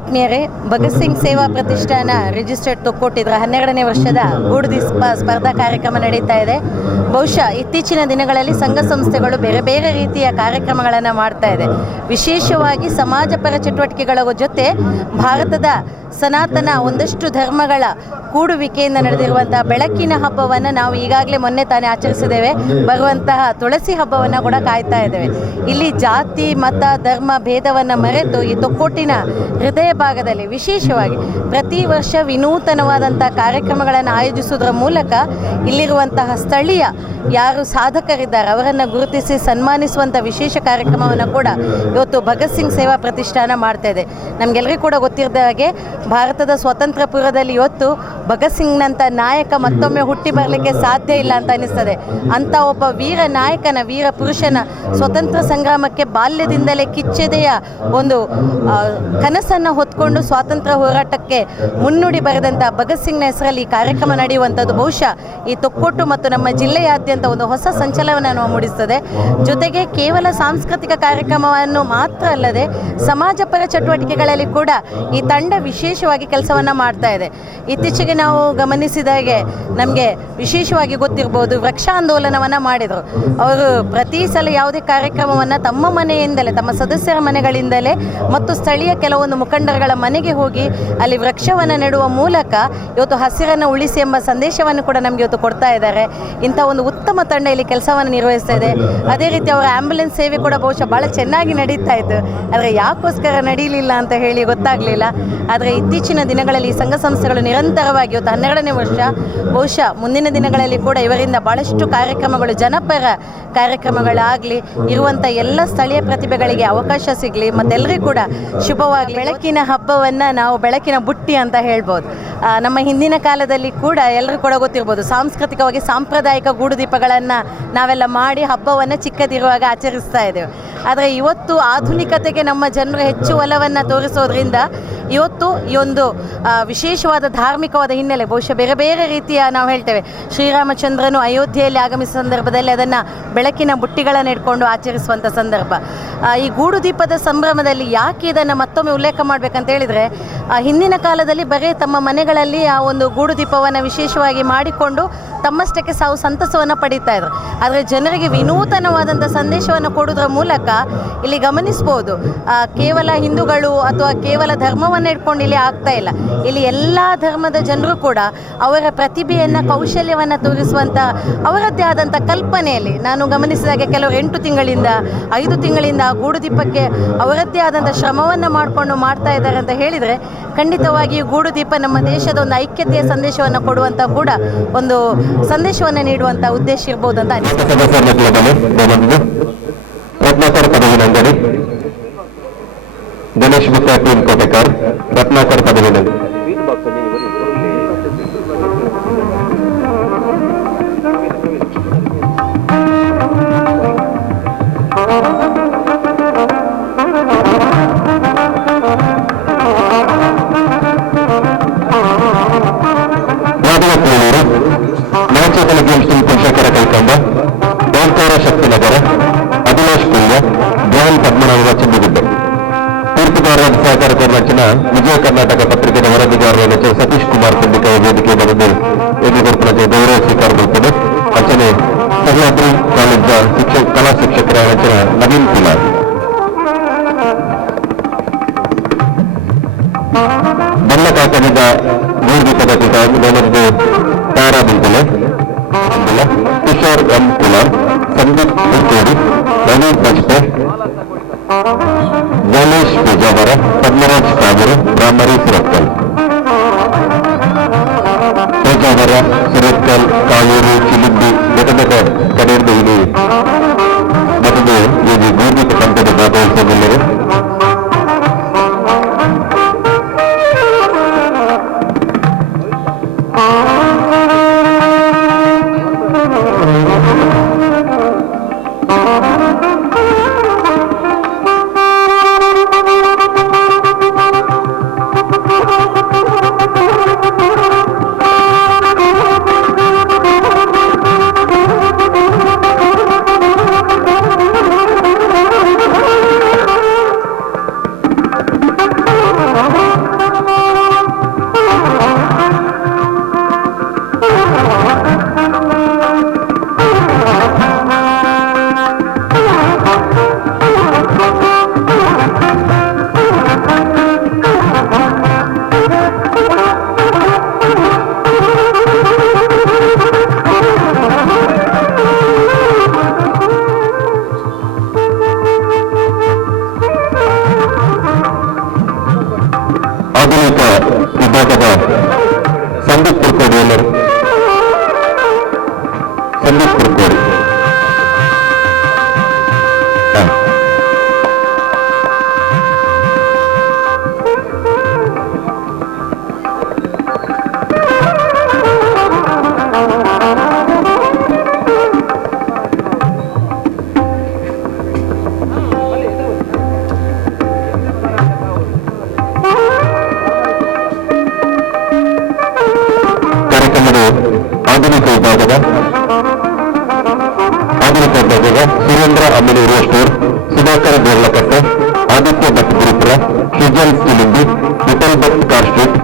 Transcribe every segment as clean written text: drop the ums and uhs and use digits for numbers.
ಆತ್ಮೀಯರೇ, ಭಗತ್ ಸಿಂಗ್ ಸೇವಾ ಪ್ರತಿಷ್ಠಾನ ರಿಜಿಸ್ಟರ್ಡ್ ತೊಕ್ಕೋಟು ಇದರ 12ನೇ ವರ್ಷದ ಗೂಡುದೀಪ ಸ್ಪರ್ಧಾ ಕಾರ್ಯಕ್ರಮ ನಡೀತಾ ಇದೆ. ಬಹುಶಃ ಇತ್ತೀಚಿನ ದಿನಗಳಲ್ಲಿ ಸಂಘ ಸಂಸ್ಥೆಗಳು ಬೇರೆ ಬೇರೆ ರೀತಿಯ ಕಾರ್ಯಕ್ರಮಗಳನ್ನು ಮಾಡ್ತಾ ಇದೆ. ವಿಶೇಷವಾಗಿ ಸಮಾಜಪರ ಚಟುವಟಿಕೆಗಳ ಜೊತೆ ಭಾರತದ ಸನಾತನ ಒಂದಷ್ಟು ಧರ್ಮಗಳ ಕೂಡುವಿಕೆಯಿಂದ ನಡೆದಿರುವಂತಹ ಬೆಳಕಿನ ಹಬ್ಬವನ್ನು ನಾವು ಈಗಾಗಲೇ ಮೊನ್ನೆ ತಾನೇ ಆಚರಿಸಿದ್ದೇವೆ. ಬರುವಂತಹ ತುಳಸಿ ಹಬ್ಬವನ್ನು ಕೂಡ ಕಾಯ್ತಾ ಇದ್ದೇವೆ. ಇಲ್ಲಿ ಜಾತಿ ಮತ ಧರ್ಮ ಭೇದವನ್ನು ಮರೆತು ಈ ತೊಕ್ಕೋಟಿನ ಹೃದಯ ಭಾಗದಲ್ಲಿ ವಿಶೇಷವಾಗಿ ಪ್ರತಿ ವರ್ಷ ವಿನೂತನವಾದಂಥ ಕಾರ್ಯಕ್ರಮಗಳನ್ನು ಆಯೋಜಿಸುವುದರ ಮೂಲಕ ಇಲ್ಲಿರುವಂತಹ ಸ್ಥಳೀಯ ಯಾರು ಸಾಧಕರಿದ್ದಾರೆ ಅವರನ್ನು ಗುರುತಿಸಿ ಸನ್ಮಾನಿಸುವಂಥ ವಿಶೇಷ ಕಾರ್ಯಕ್ರಮವನ್ನು ಕೂಡ ಇವತ್ತು ಭಗತ್ ಸಿಂಗ್ ಸೇವಾ ಪ್ರತಿಷ್ಠಾನ ಮಾಡ್ತಾ ಇದೆ. ನಮಗೆಲ್ಲರಿಗೂ ಕೂಡ ಗೊತ್ತಿದ್ದ ಹಾಗೆ ಭಾರತದ ಸ್ವಾತಂತ್ರ್ಯ ಪೂರ್ವದಲ್ಲಿ ಇವತ್ತು ಭಗತ್ ಸಿಂಗ್ನಂಥ ನಾಯಕ ಮತ್ತೊಮ್ಮೆ ಹುಟ್ಟಿ ಬರಲಿಕ್ಕೆ ಸಾಧ್ಯ ಇಲ್ಲ ಅಂತ ಅನಿಸ್ತದೆ. ಅಂಥ ಒಬ್ಬ ವೀರ ನಾಯಕನ ವೀರ ಪುರುಷನ ಸ್ವತಂತ್ರ ಸಂಗ್ರಾಮಕ್ಕೆ ಬಾಲ್ಯದಿಂದಲೇ ಕಿಚ್ಚೆದೆಯ ಒಂದು ಕನಸನ್ನು ಹೊತ್ಕೊಂಡು ಸ್ವಾತಂತ್ರ್ಯ ಹೋರಾಟಕ್ಕೆ ಮುನ್ನುಡಿ ಬರೆದಂಥ ಭಗತ್ ಸಿಂಗ್ನ ಹೆಸರಲ್ಲಿ ಈ ಕಾರ್ಯಕ್ರಮ ನಡೆಯುವಂಥದ್ದು ಬಹುಶಃ ಈ ತೊಕ್ಕೋಟು ಮತ್ತು ನಮ್ಮ ಜಿಲ್ಲೆಯಾದ್ಯಂತ ಒಂದು ಹೊಸ ಸಂಚಲನವನ್ನು ಮೂಡಿಸ್ತದೆ. ಜೊತೆಗೆ ಕೇವಲ ಸಾಂಸ್ಕೃತಿಕ ಕಾರ್ಯಕ್ರಮವನ್ನು ಮಾತ್ರ ಅಲ್ಲದೆ ಸಮಾಜಪರ ಚಟುವಟಿಕೆಗಳಲ್ಲಿ ಕೂಡ ಈ ತಂಡ ವಿಶೇಷವಾಗಿ ಕೆಲಸವನ್ನು ಮಾಡ್ತಾ ಇದೆ. ಇತ್ತೀಚೆಗೆ ನಾವು ಗಮನಿಸಿದಾಗೆ ನಮಗೆ ವಿಶೇಷವಾಗಿ ಗೊತ್ತಿರ್ಬೋದು, ವೃಕ್ಷಾಂದೋಲನವನ್ನು ಮಾಡಿದರು. ಅವರು ಪ್ರತಿ ಸಲ ಯಾವುದೇ ಕಾರ್ಯಕ್ರಮವನ್ನು ತಮ್ಮ ಮನೆಯಿಂದಲೇ ತಮ್ಮ ಸದಸ್ಯರ ಮನೆಗಳಿಂದಲೇ ಮತ್ತು ಸ್ಥಳೀಯ ಕೆಲವೊಂದು ಮುಖಂಡರುಗಳ ಮನೆಗೆ ಹೋಗಿ ಅಲ್ಲಿ ವೃಕ್ಷವನ್ನು ನೆಡುವ ಮೂಲಕ ಇವತ್ತು ಹಸಿರನ್ನು ಉಳಿಸಿ ಎಂಬ ಸಂದೇಶವನ್ನು ಕೂಡ ನಮಗೆ ಇವತ್ತು ಕೊಡ್ತಾ ಇದ್ದಾರೆ. ಇಂಥ ಒಂದು ಉತ್ತಮ ತಂಡ ಇಲ್ಲಿ ಕೆಲಸವನ್ನು ನಿರ್ವಹಿಸ್ತಾ ಇದೆ. ಅದೇ ರೀತಿ ಅವರ ಆ್ಯಂಬುಲೆನ್ಸ್ ಸೇವೆ ಕೂಡ ಬಹುಶಃ ಭಾಳ ಚೆನ್ನಾಗಿ ನಡೀತಾ ಇತ್ತು. ಆದರೆ ಯಾಕೋಸ್ಕರ ನಡೀಲಿಲ್ಲ ಅಂತ ಹೇಳಿ ಗೊತ್ತಾಗಲಿಲ್ಲ. ಆದರೆ ಇತ್ತೀಚಿನ ದಿನಗಳಲ್ಲಿ ಈ ಸಂಘ ಸಂಸ್ಥೆಗಳು ನಿರಂತರವಾಗಿ ಇವತ್ತು 12ನೇ ವರ್ಷ, ಬಹುಶಃ ಮುಂದಿನ ದಿನಗಳಲ್ಲಿ ಕೂಡ ಇವರಿಂದ ಭಾಳಷ್ಟು ಕಾರ್ಯಕ್ರಮಗಳು ಜನಪರ ಕಾರ್ಯಕ್ರಮಗಳಾಗಲಿ ಇರುವಂಥ ಎಲ್ಲ ಸ್ಥಳೀಯ ಪ್ರತಿಭೆಗಳಿಗೆ ಅವಕಾಶ ಸಿಗಲಿ ಮತ್ತೆಲ್ಲರಿಗೂ ಕೂಡ ಶುಭವಾಗಿ. ಬೆಳಕಿನ ಹಬ್ಬವನ್ನು ನಾವು ಬೆಳಕಿನ ಬುಟ್ಟಿ ಅಂತ ಹೇಳ್ಬೋದು. ನಮ್ಮ ಹಿಂದಿನ ಕಾಲದಲ್ಲಿ ಕೂಡ ಎಲ್ಲರೂ ಕೂಡ ಗೊತ್ತಿರ್ಬೋದು, ಸಾಂಸ್ಕೃತಿಕವಾಗಿ ಸಾಂಪ್ರದಾಯಿಕ ಗೂಡುದೀಪಗಳನ್ನು ನಾವೆಲ್ಲ ಮಾಡಿ ಹಬ್ಬವನ್ನು ಚಿಕ್ಕದಿರುವಾಗ ಆಚರಿಸ್ತಾ ಇದ್ದೇವೆ. ಆದರೆ ಇವತ್ತು ಆಧುನಿಕತೆಗೆ ನಮ್ಮ ಜನರು ಹೆಚ್ಚು ಒಲವನ್ನು ತೋರಿಸೋದ್ರಿಂದ ಇವತ್ತು ಈ ಒಂದು ವಿಶೇಷವಾದ ಧಾರ್ಮಿಕವಾದ ಹಿನ್ನೆಲೆ ಬಹುಶಃ ಬೇರೆ ಬೇರೆ ರೀತಿಯ ನಾವು ಹೇಳ್ತೇವೆ ಶ್ರೀರಾಮಚಂದ್ರನು ಅಯೋಧ್ಯೆಯಲ್ಲಿ ಆಗಮಿಸಿದ ಸಂದರ್ಭದಲ್ಲಿ ಅದನ್ನು ಬೆಳಕಿನ ಬುಟ್ಟಿಗಳನ್ನು ಇಟ್ಕೊಂಡು ಆಚರಿಸುವಂಥ ಸಂದರ್ಭ. ಈ ಗೂಡುದೀಪದ ಸಂಭ್ರಮದಲ್ಲಿ ಯಾಕೆ ಇದನ್ನು ಮತ್ತೊಮ್ಮೆ ಉಲ್ಲೇಖ ಮಾಡಬೇಕಂತ ಹೇಳಿದರೆ, ಹಿಂದಿನ ಕಾಲದಲ್ಲಿ ಬರೀ ತಮ್ಮ ಮನೆಗಳಲ್ಲಿ ಆ ಒಂದು ಗೂಡುದೀಪವನ್ನು ವಿಶೇಷವಾಗಿ ಮಾಡಿಕೊಂಡು ತಮ್ಮಷ್ಟಕ್ಕೆ ಸಂತಸವನ್ನು ಪಡೀತಾ ಇದ್ರು. ಆದರೆ ಜನರಿಗೆ ವಿನೂತನವಾದಂಥ ಸಂದೇಶವನ್ನು ಕೊಡೋದ್ರ ಮೂಲಕ ಇಲ್ಲಿ ಗಮನಿಸ್ಬೋದು, ಕೇವಲ ಹಿಂದೂಗಳು ಅಥವಾ ಕೇವಲ ಧರ್ಮವನ್ನು ಇಟ್ಕೊಂಡು ಇಲ್ಲಿ ಆಗ್ತಾ ಇಲ್ಲ. ಇಲ್ಲಿ ಎಲ್ಲ ಧರ್ಮದ ಜನರು ಕೂಡ ಅವರ ಪ್ರತಿಭೆಯನ್ನು ಕೌಶಲ್ಯವನ್ನು ತೋರಿಸುವಂಥ ಅವರದ್ದೇ ಆದಂಥ ಕಲ್ಪನೆಯಲ್ಲಿ ನಾನು ಗಮನಿಸಿದಾಗೆ ಕೆಲವರು 8 ತಿಂಗಳಿಂದ 5 ತಿಂಗಳಿಂದ ಗೂಡುದೀಪಕ್ಕೆ ಅವರದ್ದೇ ಆದಂಥ ಶ್ರಮವನ್ನು ಮಾಡಿಕೊಂಡು ಮಾಡ್ತಾ ಇದ್ದಾರೆ ಅಂತ ಹೇಳಿದರೆ ಖಂಡಿತವಾಗಿ ಗೂಡುದೀಪ ನಮ್ಮ ದೇಶದ ಒಂದು ಐಕ್ಯತೆಯ ಸಂದೇಶವನ್ನು ಕೊಡುವಂಥ ಕೂಡ ಒಂದು ಸಂದೇಶವನ್ನು ನೀಡುವಂಥ ಉದ್ದೇಶ ಇರ್ಬೋದು ಅಂತ ಅನಿಸುತ್ತೆ. ಗಣೇಶ್ ಮುಖ್ಯ ಟೀಮ್ ಕೋಟೆಕರ್ ರತ್ನಾಕರ್ ಪದವಿನಲ್ಲಿ ನಾಚಕಲ ಗೇಮ್ಸ್ ಟೀಮ್ ಪೋಷಕರ ಕೈಕೊಂಡ ಓಂಕಾರ ಶಕ್ತಿನಗರ ಅಭಿಲಾಷ್ ಕುಲ್ಯ ಧ್ಯಾನ್ ಪದ್ಮನಾಭ ಚೆಂದುಗುಡ್ಡೆ ತೀರ್ಪುಗಾರರಾದ ಸಹಕಾರ ಕೋರ್ನಚ್ಚಿನ ವಿಜಯ ಕರ್ನಾಟಕ ಪತ್ರಿಕೆಯ ವರದಿಗಾರರ ಸತೀಶ್ ಕುಮಾರ್ ಖಂಡಿಕ ವೇದಿಕೆ ಬಂದು ಏಕೀಕರಣ ಗೌರವ ಸ್ವೀಕಾರ ಮಾಡುತ್ತದೆ. ಅರ್ಚನೆ ಸಹ್ಯಾದ್ರಿ ಕಾಲೇಜ ಕಲಾ ಶಿಕ್ಷಕರ ಅರ್ಚನ ನವೀನ್ ಕುಮಾರ್. ಬಣ್ಣ ಕಾಕನಿಂದ ಗೂಡುದೀಪದ ಕುರಿತು ತಾರಾ ಬಿಂಕಲೆ ಕಿಶೋರ್ ಎಂ ಕುಮಾರ್, ಸಂದೀಪ್ ಹುಕ್ಕೇರಿ, ರವಿ ಬಜ್ಪೆ, ಗಣೇಶ್ ಪೂಜಾವರ, ಪದ್ಮರಾಜ್ ಕಾಗೂರು, ರಾಮರಿ ಸುರತ್ಕಲ್. ಪೂಜಾವರ, ಸುರತ್ಕಲ್, ಕಾವೇರಿ, ಚಿಲಿಂಬಿ ಬೆಟ್ಟದ ಕಡೆಯಿಂದ ಇಲ್ಲಿ ಮತ್ತೊಂದು ಈ ಗೂಡುದೀಪ ಕಂಪನಿ ಭಾಗವಹಿಸಲಿದೆ. ವಿಭಾಗದ ಸಂದೀಪ್ ಕುರ್ಕೋಡಿ ಎಲ್ಲರು. ಸಂದೀಪ್ ಕುರ್ಕೋಡಿ ಸುರೇಂದ್ರ ಅಮಿನಿ ರೋಸ್ಟೂರ್, ಸುಧಾಕರ್ ಬೇರ್ಲಕಟ್ಟೆ, ಆದಿತ್ಯ ಭಟ್ ಗುರುಪುರ, ಸುಜಲ್ ಇಲಿಂದಿ, ವಿಠಲ್ ಭಟ್ ಕಾರ್ ಸ್ಟ್ರೀಟ್,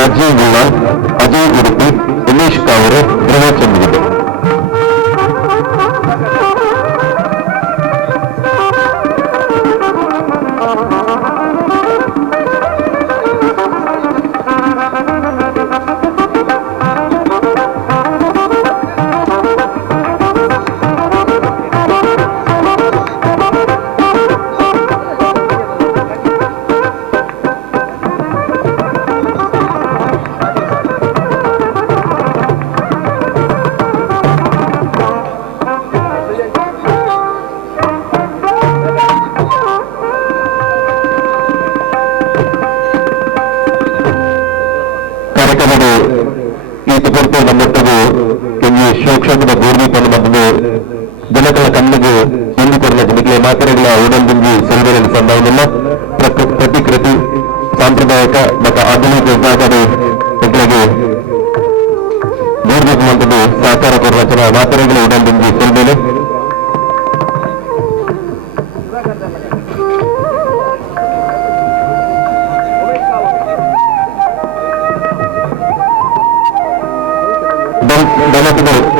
ರಾಜೀವ್ ವಿವಾಲ್, ಅಜಯ್ ಉಡುಪಿ, ಉಮೇಶ್ ಕಾವೂರು, ಗೃಹ ಚೆಂದಿದೆ. ಶೋಕ್ಷಣದ ಗೂರ್ಮಿ ಪಂಡು ಬಂದು ಜನಗಳ ಕಣ್ಣಿಗೆ ಹೊಂದಿಕೊಡಲ ಜನಕ್ಕೆ ಮಾತ್ರೆಗಳ ಉಡಲ್ದಿಂಗಿ ಸೆಲ್ವೆಯಲ್ಲಿ ಸಂಭವನಿಲ್ಲ. ಪ್ರತಿಕೃತಿ ಸಾಂಪ್ರದಾಯಿಕ ಮತ್ತು ಆಧುನಿಕ ವಿಭಾಗದ ಜನಗಳಿಗೆ ಗೂರ್ಮಿ ಬಂದು ಸಹಕಾರ ಕೊಡುವ ರಚನಾ ಮಾತ್ರೆಗಳ ಉಡಲ್ದಿಂಗಿ ಸೆಲ್ವೆಲೆ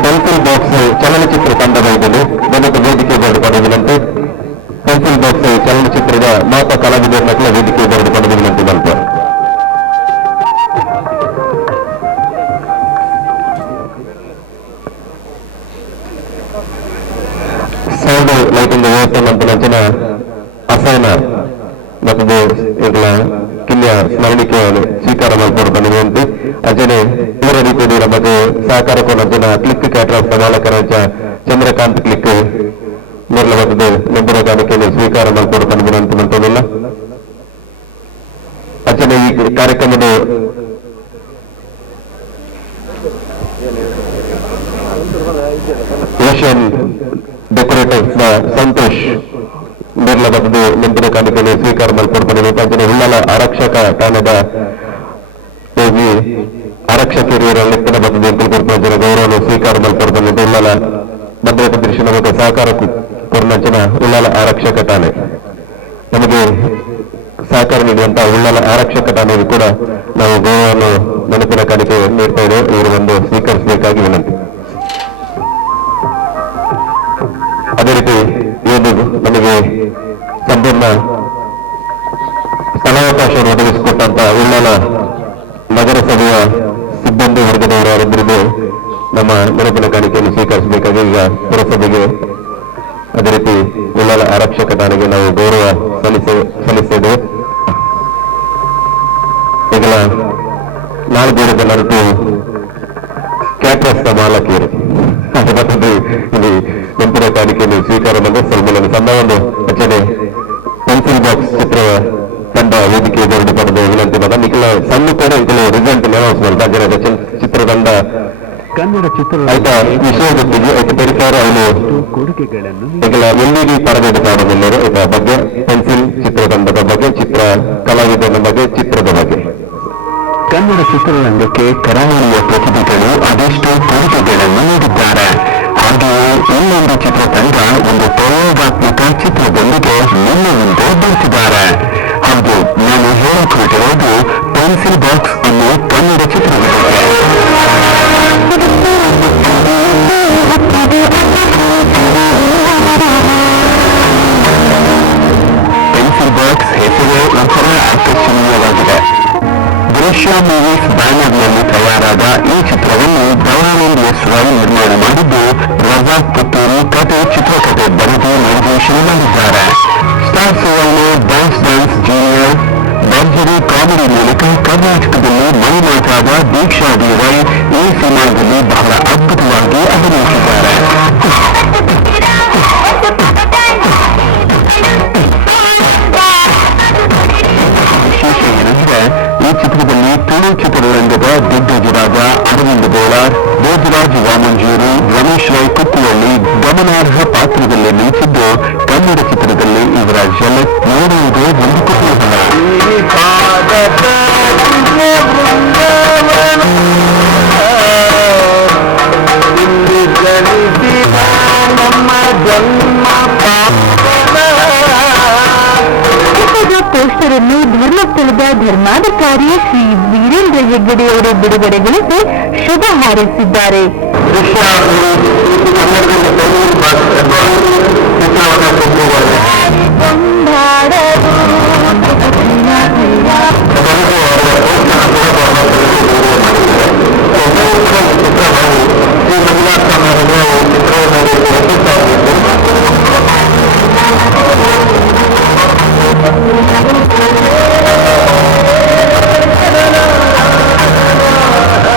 ಪೆನ್ಸಿಲ್ ಬಾಕ್ಸ್ ಚಲನಚಿತ್ರ ತಂಡವಾಗಿದೆ. ಬೆನಕ ವೇದಿಕೆ ಬೋರ್ಡ್ ಪಡೆದಿಲ್ಲಂತೆ. ಪೆನ್ಸಿಲ್ ಬಾಕ್ಸ್ ಚಲನಚಿತ್ರದ ಮಾತ ಕಲಾವಿದರ ನಕಲ ವೇದಿಕೆ ಬೋರ್ಡ್ ಪಡೆದಿಲ್ಲಂತೆ ಬಂತು. ಸೌಂಡ್ ಲೈಟಿಂಗ್ ವ್ಯವಸ್ಥೆ ಮತ್ತು ನಂಚಿನ ಅಸಹನ ಮತ್ತು ಈಗಲ ಕಿಲ್ಯ ಸ್ಮರಣಿಕೆ ಸ್ವೀಕಾರ ಮಾಡಿಕೊಂಡು ಬಂದಿರುವಂತೆ ಅಜನೆ ಪೂರ ರೀತಿಯಲ್ಲಿ ನಮಗೆ ಸಹಕಾರ ಕೊಡೋದಿನ ಕ್ಲಿಕ್ ಕ್ಯಾಟ್ರಾಫ್ ಮಾಲಕರ ಚಂದ್ರಕಾಂತ್ ಕ್ಲಿಕ್ ನಿರ್ಲಭದ ನೆಬ್ಬರ ಕಾಣಿಕೆಯನ್ನು ಸ್ವೀಕಾರ ಮಾಡಿಕೊಂಡು ಬಂದಿರುವಂತೆ ಮಂತೋದಿಲ್ಲ. ಅಜನೆ ಈ ಕಾರ್ಯಕ್ರಮದ ಏಷ್ಯನ್ ಡೆಕೋರೇಟರ್ಸ್ ನ ಸಂತೋಷ್ ನಿರ್ಲಭದ್ದು ನೆಂಪಿನ ಕಾಣಿಕೆಯನ್ನು ಸ್ವೀಕಾರ ಮಾಡಿಕೊಂಡು ಬಂದಿರುವಂತೆ ಅಜನೆ ಉಳ್ಳಾಲ ಆರಕ್ಷಕ ಠಾಣೆದ ಹೋಗಿ ಆರಕ್ಷಕ ಹಿರಿಯರ ಲೆಕ್ಕದ ಬದ್ಧತೆ ಜನ ಗೌರವವನ್ನು ಸ್ವೀಕಾರ ಮಾಡಿಕೊಂಡು ಉಳ್ಳಾಲ ಭದ್ರತಾ ದೃಶ್ಯನ ಮತ್ತು ಸಹಕಾರ ಕೊರನಂಚಿನ ಉಳ್ಳಾಲ ಆರಕ್ಷಕ ಠಾಣೆ ನಮಗೆ ಸಹಕಾರ ನೀಡುವಂತಹ ಉಳ್ಳಾಲ ಆರಕ್ಷಕ ಠಾಣೆಗೂ ಕೂಡ ನಾವು ಗೌರವವನ್ನು ನೆನಪಿನ ಕಾಣಿಕೆ ನೀಡ್ತಾ ಇದ್ದೇವೆ. ಇವರು ಒಂದು ಸ್ವೀಕರಿಸಬೇಕಾಗಿ ವಿನಂತಿ. ಅದೇ ರೀತಿ ಇವತ್ತು ನಮಗೆ ಸಂಪೂರ್ಣ ಸ್ಥಳಾವಕಾಶವನ್ನು ಒದಗಿಸಿಕೊಟ್ಟಂತ ಉಳ್ಳಾಲ ನಗರಸಭೆಯ ಸಿಬ್ಬಂದಿ ವರ್ಗದವರಾಗಿದ್ದು ನಮ್ಮ ನೆನಪಿನ ಕಾಣಿಕೆಯನ್ನು ಸ್ವೀಕರಿಸಬೇಕಾಗಿ ಈಗ ಪುರಸಭೆಗೆ ಅದೇ ರೀತಿ ಉಳ್ಳಾಲ ಆರಕ್ಷಕ ಠಾಣೆಗೆ ನಾವು ಗೌರವ ಸಲ್ಲಿಸಿದ್ದೇವೆ. ಈಗಲ ನಾಲ್ಕು ನರಟು ಕ್ಯಾಟ್ರಸ್ನ ಮಾಲಕಿಯರು ಇಲ್ಲಿ ನೆನಪಿನ ಕಾಣಿಕೆಯನ್ನು ಸ್ವೀಕಾರ ಮಾಡಿ ಸಲ್ಮೇಳನ ಸಂಭವವನ್ನು ರಚನೆ ಪೆನ್ಸಿಲ್ ಬಾಕ್ಸ್ ಚಿತ್ರ ತಂಡ ವೇದಿಕೆ ಬೋರ್ಡ್ ಪಡೆದು ವಿನಂತಿ ಮಾಡ ನಿಖಿಲ ಸಣ್ಣ ಕೂಡ ಇದನ್ನು ರಿಸಲ್ಟ್ ಅನೌನ್ಸ್ ಮಾಡ್ತಾ ಚಿತ್ರತಂಡ ಕನ್ನಡ ಚಿತ್ರ ಆಯ್ತಾ ವಿಷಯದೊಂದಿಗೆ ಆಯ್ತು ಪರಿಹಾರ ಅವನು ಈಗಲ ಎಲ್ಲಿಗೆ ತರಬೇತಿ ಮಾಡೋದಿಲ್ಲರು ಇದರ ಬಗ್ಗೆ ಪೆನ್ಸಿಲ್ ಚಿತ್ರತಂಡದ ಬಗ್ಗೆ ಚಿತ್ರ ಕಲಾವಿದರ ಬಗ್ಗೆ ಚಿತ್ರದ ಬಗ್ಗೆ ಕನ್ನಡ ಚಿತ್ರರಂಗಕ್ಕೆ ಕರಾವಳಿಯ ಪ್ರತಿಭೆಗಳು ಅದೆಷ್ಟೋ ಕೊಡುಗೆಗಳನ್ನು ನೀಡಿದ್ದಾರೆ. ಹಾಗೆಯೇ ಇನ್ನೊಂದು ಚಿತ್ರತಂಡ ಒಂದು ಪ್ರಯೋಗಾತ್ಮಕ ಚಿತ್ರದೊಂದಿಗೆ ನಿಮ್ಮ ಮುಂದೆ ಬರುತ್ತಿದ್ದಾರೆ. ಹಾಗೂ ನಾನು ಹೇಳಿಕೊಟ್ಟಿರೋದು ಪೆನ್ಸಿಲ್ ಬಾಕ್ಸ್ ಅನ್ನೋ ಕನ್ನಡ ಚಿತ್ರದ ಬಗ್ಗೆ. ಪೆನ್ಸಿಲ್ ಬಾಕ್ಸ್ ಹೆಸರೇ ಒಂಥರ ಆಕರ್ಷಣೀಯವಾಗಿದೆ. ದೃಶ್ಯ ಮೂವೀಸ್ ಬ್ಯಾನರ್ನಲ್ಲಿ ತಯಾರಾದ ಈ ಚಿತ್ರವನ್ನು ದಯಾನಂದ್ ಎಸ್ ರೈ ನಿರ್ಮಾಣ ಮಾಡಿದ್ದು ರಜಾಕ್ ಪುತ್ತೂರು ಕಥೆ ಚಿತ್ರಕಥೆ ಬರೆದು ನಿರ್ದೇಶನ ಮಾಡಿದ್ದಾರೆ. ಸ್ಟಾರ್ ಸುವರ್ಣ, ಡ್ಯಾನ್ಸ್ ಜೂನಿಯರ್, ಭರ್ಜರಿ ಕಾಮಿಡಿ ಮೂಲಕ ಕರ್ನಾಟಕದಲ್ಲಿ ಮೈಮಾಟಾದ ದೀಕ್ಷಾ ದೇವೈ ಈ ಸಿನಿಮಾದಲ್ಲಿ ಬಹಳ ಅದ್ಭುತವಾಗಿ ಅಭಿನಯಿಸಿದ್ದಾರೆ. ವಿಶೇಷ ಏನಂದ್ರೆ ಈ ಚಿತ್ರದಲ್ಲಿ ತುಳು ಚಿತ್ರರಂಗದ ದಿಗ್ಗಜರಾದ ಅರವಿಂದ್ ಬೋಳಾರ್, ಭೋಜರಾಜ್ ವಾಮಂಜೂರು, ರಮೇಶ್ ರೈ ಕುತ್ತಿಹಳ್ಳಿ ಗಮನಾರ್ಹ ಪಾತ್ರದಲ್ಲಿ ಮಿಂಚಿದ್ದು ಕನ್ನಡ ಚಿತ್ರದಲ್ಲಿ ಇವರ ಝಲಕ್ ನೋಡುವುದು ಒಂದು ಕುತೂಹಲ. ಪೋಸ್ಟರ್ ಅನ್ನು ಧರ್ಮಸ್ಥಳದ ಧರ್ಮಾಧಿಕಾರಿ ಶ್ರೀ ವೀರೇಂದ್ರ ಹೆಗ್ಗಡೆಯವರು ಬಿಡುಗಡೆಗೊಳಿಸಿ ಶುಭ ಹಾರೈಸಿದ್ದಾರೆ.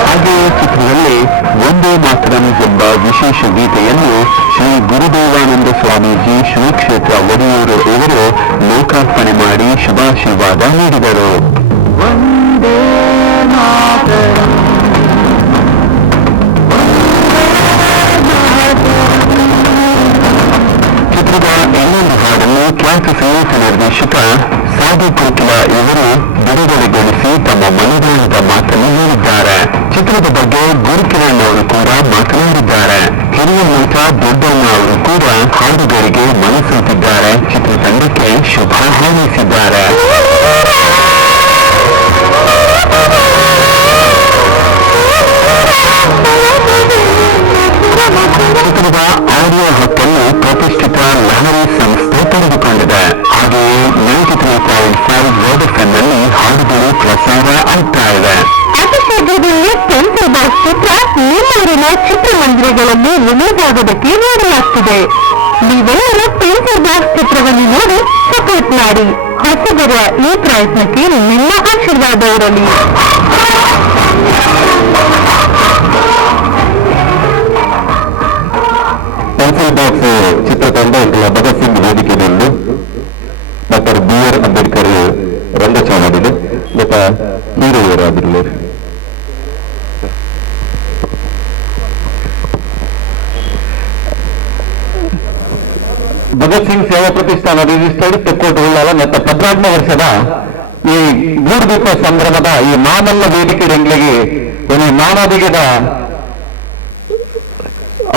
ಹಾಗೆಯೇ ಚಿತ್ರದಲ್ಲಿ ಒಂದೇ ಮಾತರಂ ಎಂಬ ವಿಶೇಷ ಗೀತೆಯನ್ನು ಶ್ರೀ ಗುರುದೇವಾನಂದ ಸ್ವಾಮೀಜಿ ಶ್ರೀ ಕ್ಷೇತ್ರ ಒಡೆಯೂರು ಇವರು ಲೋಕಾರ್ಪಣೆ ಮಾಡಿ ಶುಭಾಶೀರ್ವಾದ ನೀಡಿದರು. ಚಿತ್ರದ ಇನ್ನೊಂದು ಹಾಡನ್ನು ಖ್ಯಾತ ಸಂಗೀತ ನಿರ್ದೇಶಕ ಸಾಧು ಕೋಕಿಲ ಇವರು ಬಿಡುಗಡೆಗೊಳಿಸಿ ತಮ್ಮ ಮನದಾಳದ ಮಾತನ್ನು ಹೇಳಿದ್ದಾರೆ. ಚಿತ್ರದ ಬಗ್ಗೆ ಗುರುಕಿರಣ್ ಅವರು ಕೂಡ ಮಾತನಾಡಿದ್ದಾರೆ. ಹಿರಿಯ ನಟ ದೊಡ್ಡಣ್ಣ ಅವರು ಕೂಡ ಹಾಡುಗಳಿಗೆ ಮನಸೂತಿದ್ದಾರೆ. ಚಿತ್ರತಂಡಕ್ಕೆ ಶುಭ ಹಾರೈಸಿದ್ದಾರೆ. ಚಿತ್ರದ ಆಡಿಯೋ ಹಕ್ಕನ್ನು ಪ್ರತಿಷ್ಠಿತ ಲಹರಿ ಸಂಸ್ಥೆ ಪಡೆದುಕೊಂಡಿದೆ. ಹಾಗೆಯೇ 93.5 ರೆಡ್ ಎಫ್ಎಂ ನಲ್ಲಿ ಹಾಡುಗಳು ಪ್ರಸಾರ ಆಗ್ತಾ ಇದೆ. ಅತಿ ಶೀಘ್ರದಲ್ಲೇ ಪೆನ್ಸಿಲ್ ಬಾಕ್ಸ್ ಚಿತ್ರ ನಿಮ್ಮೂರಿನ ಚಿತ್ರಮಂದಿರಗಳಲ್ಲಿ ರಿಲೀಸ್ ಆಗೋದಕ್ಕೆ ನೋಡಲಾಗ್ತಿದೆ. ನೀವೆಲ್ಲರೂ ಪೆನ್ಸಿಲ್ ಬಾಕ್ಸ್ ಚಿತ್ರವನ್ನು ನೋಡಿ ಸಪೋರ್ಟ್ ಮಾಡಿ. ಹೊಸಬರ ಈ ಪ್ರಯತ್ನಕ್ಕೆ ನಿಮ್ಮ ಆಶೀರ್ವಾದ ಇರಲಿ. ಪೆನ್ಸಿಲ್ ಬಾಕ್ಸ್ ಚಿತ್ರತಂಡ ಭಗತ್ ಸಿಂಗ್ ವೇದಿಕೆಯಲ್ಲಿ ಡಾಕ್ಟರ್ BR ಅಂಬೇಡ್ಕರ್ ರಂಗಚ ಮಾಡಿದೆ. ಮತ್ತು ಹೀರೋಯರಾಗಿರಲಿ ಭಗತ್ ಸಿಂಗ್ ಸೇವಾ ಪ್ರತಿಷ್ಠಾನ ರಿಜಿಸ್ಟರ್ಡ್ ತುಕ್ಕೋಟು ಉಳ್ಳಾಲ ಮತ್ತು 14 ವರ್ಷದ ಈ ಗೂಡುದೀಪ ಸಂಭ್ರಮದ ಈ ಮಾನಲ್ಲ ವೇದಿಕೆ ರೆಂಗ್ಲಿಗೆ ಒಂದು ನಾನಾದಿಗೆದ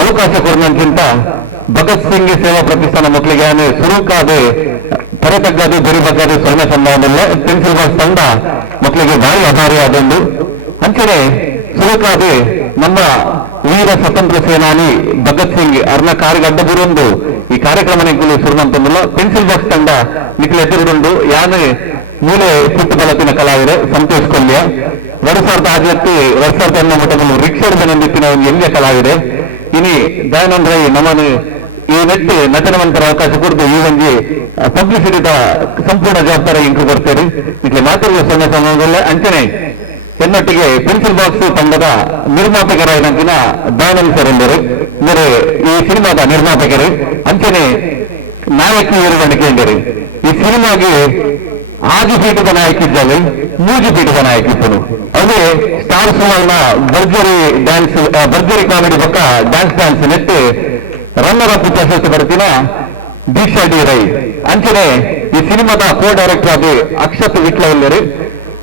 ಅವಕಾಶ ಕೊಡೋಕ್ಕಿಂತ ಭಗತ್ ಸಿಂಗ್ ಸೇವಾ ಪ್ರತಿಷ್ಠಾನ ಮಕ್ಕಳಿಗೆ ಸುರುಕಾದೆ ಪರತಗ್ಗದು ಗುರಿಬಗ್ಗದು ಸ್ವರ್ಣ ಸಂಭಾವನೆಲ್ಲ ಪೆನ್ಸಿಲ್ ಬಾಕ್ಸ್ ತಂಡ ಮಕ್ಕಳಿಗೆ ಭಾರಿ ಆಧಾರಿ ಆದೊಂದು ಅಂಚನೆ ಸುರುಕಾದೆ ನಮ್ಮ ವೀರ ಸ್ವತಂತ್ರ ಸೇನಾನಿ ಭಗತ್ ಸಿಂಗ್ ಅರ್ನ ಕಾರ್ಗಡ್ಡ ಬುರೊಂದು ಈ ಕಾರ್ಯಕ್ರಮ ನಿಕ್ಕಲು ಸುರುನಂತಂದಿಲ್ಲ. ಪೆನ್ಸಿಲ್ ಬಾಕ್ಸ್ ತಂಡ ನಿಕ್ಕಲು ಎದುರುಗೊಂಡು ಯಾನೆ ಮೂಲೆ ಪುಟ್ಟು ಬಲಪಿನ ಕಲಾವಿದೆ ಸಂತೋಷ್ ಕೊಲ್ಯ 2006 ಮಟ್ಟದಲ್ಲಿ ರಿಕ್ಷಾಡ್ ಬಂದಿತ್ತಿನ ಒಂದು ಎಲ್ಲಿಯ ಕಲಾವಿದೆ ಇನಿ ದಯಾನಂದ್ ರೈ ನಮ್ಮನ್ನು ಈ ನೆಟ್ಟು ನಟನವಂತರ ಅವಕಾಶ ಕೊಡ್ದು ಈ ಒಂದು ಪಬ್ಲಿಸಿಟಿದ ಸಂಪೂರ್ಣ ಜವಾಬ್ದಾರಿ ಇಂಕು ಕೊಡ್ತೇವೆ. ಇಲ್ಲಿ ಮಾತಾಡುವ ಸಣ್ಣ ಸಮಯದಲ್ಲೇ ಅಂಚನೆ ಎನ್ನೊಟ್ಟಿಗೆ ಪೆನ್ಸಿಲ್ ಬಾಕ್ಸ್ ತಂಡದ ನಿರ್ಮಾಪಕರಾಗಿನ ದಯಾನಂದ್ ಸರ್ ಎಂದರು ಅಂದರೆ ಈ ಸಿನಿಮಾದ ನಿರ್ಮಾಪಕರು ಅಂಚನೆ ನಾಯಕಿಯರು ಗಣಿಕೆಂದರು. ಈ ಸಿನಿಮಾಗೆ ಆದಿಪೀಠದ ನಾಯಕಿದ್ದಾವೆ, ಮೂಜಿಪೀಠದ ನಾಯಕಿದ್ದನು. ಅದೇ ಸ್ಟಾರ್ ಸುವರ್ಣ ಭರ್ಜರಿ ಕಾಮಿಡಿ ಪಕ್ಕ ಡ್ಯಾನ್ಸ್ ನೆಟ್ಟು ರನ್ನರ್ ಅಪ್ ಪ್ರಶಸ್ತಿ ಬರ್ತಿನ ದೀಕ್ಷಾ ಡಿ ರೈ ಅಂಚನೆ ಈ ಸಿನಿಮಾದ ಕೋ ಡೈರೆಕ್ಟರ್ ಆದ ಅಕ್ಷತ್ ವಿಟ್ಲವಲ್ಲರು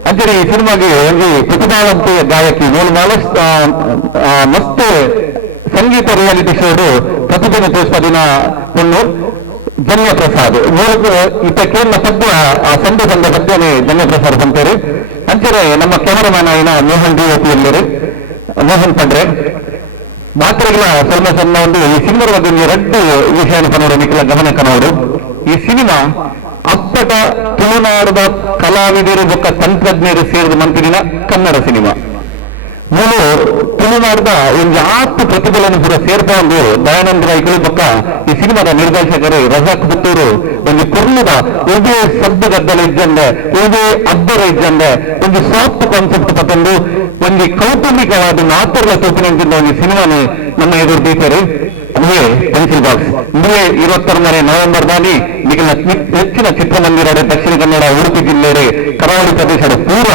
ಅಂಚನೆ ಈ ಸಿನಿಮಾಗೆ ಒಂದು ಪ್ರತಿಭಾವಂತ ಗಾಯಕಿ ನೋಲು ಮಸ್ತ್ ಸಂಗೀತ ರಿಯಾಲಿಟಿ ಶೋಡು ಪ್ರತಿಭೆನ ತೋರಿಸ್ಪದಿನ ಪೊಣ್ಣು ಜನ್ಯಪ್ರಸಾದ್ ಮೂಲಕ ಇಪ್ಪತ್ತೇಳ ಪದ್ಯ ಆ ಸಂಡೆ ಬಂದ ಪದ್ಯನೇ ಜನ್ಯಪ್ರಸಾದ್ ಬಂತೇರು. ಅಂಚನೆ ನಮ್ಮ ಕ್ಯಾಮರಾಮ್ಯಾನ್ ಆಯ್ನ ಮೋಹನ್ ಡಿಒಪಿ ಎಲ್ಲರು ಮೋಹನ್ ಪಂಡ್ರೆ ಮಾತ್ರಗಳ ಸ್ವಲ್ಪ ಸಣ್ಣ ಒಂದು ಈ ಸಿನಿಮಾದ ಬಗ್ಗೆ 2 ವಿಷಯನ ಕನ್ನಡ ನಿಖಿಲ ಗಮನ ಕನ್ನೋಡು. ಈ ಸಿನಿಮಾ ಅಪ್ಪಟ ತುಳುನಾಡದ ಕಲಾವಿದರು ಬೊಕ್ಕ ತಂತ್ರಜ್ಞರು ಸೇರಿದ ಮಂತ್ರಿನ ಕನ್ನಡ ಸಿನಿಮಾ ಮೂಲು ತುಳುನಾಡ್ದ ಒಂದು 8 ಪ್ರತಿಭೆಗಳನ್ನು ಪೂರ ಸೇರ್ಕೊಂಡು ದಯಾನಂದ ರೈಗಳು ಪಕ್ಕ ಈ ಸಿನಿಮಾದ ನಿರ್ದೇಶಕರು ರಜಾಕ್ ಪುತ್ತೂರು ಒಂದು ಕುರ್ಲದ ಒಂದೇ ಸದ್ದು ಗದ್ದಲ ಇದ್ದಂದೆ ಒಂದೇ ಅಬ್ಬರ ಇದ್ದಂದೆ ಒಂದು ಸಾಫ್ಟ್ ಕಾನ್ಸೆಪ್ಟ್ ಪತ್ತೊಂದು ಒಂದು ಕೌಟುಂಬಿಕವಾದ ನಾಟಕಗಳ ತೋಪಿನಂತಿದ್ದ ಒಂದು ಸಿನಿಮಾನು ನಮ್ಮ ಎದುರು ಬೀತಾರೆ ಇದೇ ಪೆನ್ಸಿಲ್ ಬಾಕ್ಸ್ ಇದೇ 26 ನವೆಂಬರ್ನಲ್ಲಿ ನಿಖಿಲ ಹೆಚ್ಚಿನ ಚಿತ್ರಮಂದಿರ ದಕ್ಷಿಣ ಕನ್ನಡ ಉಡುಪಿ ಜಿಲ್ಲೆ ಕರಾವಳಿ ಪ್ರದೇಶದ ಪೂರ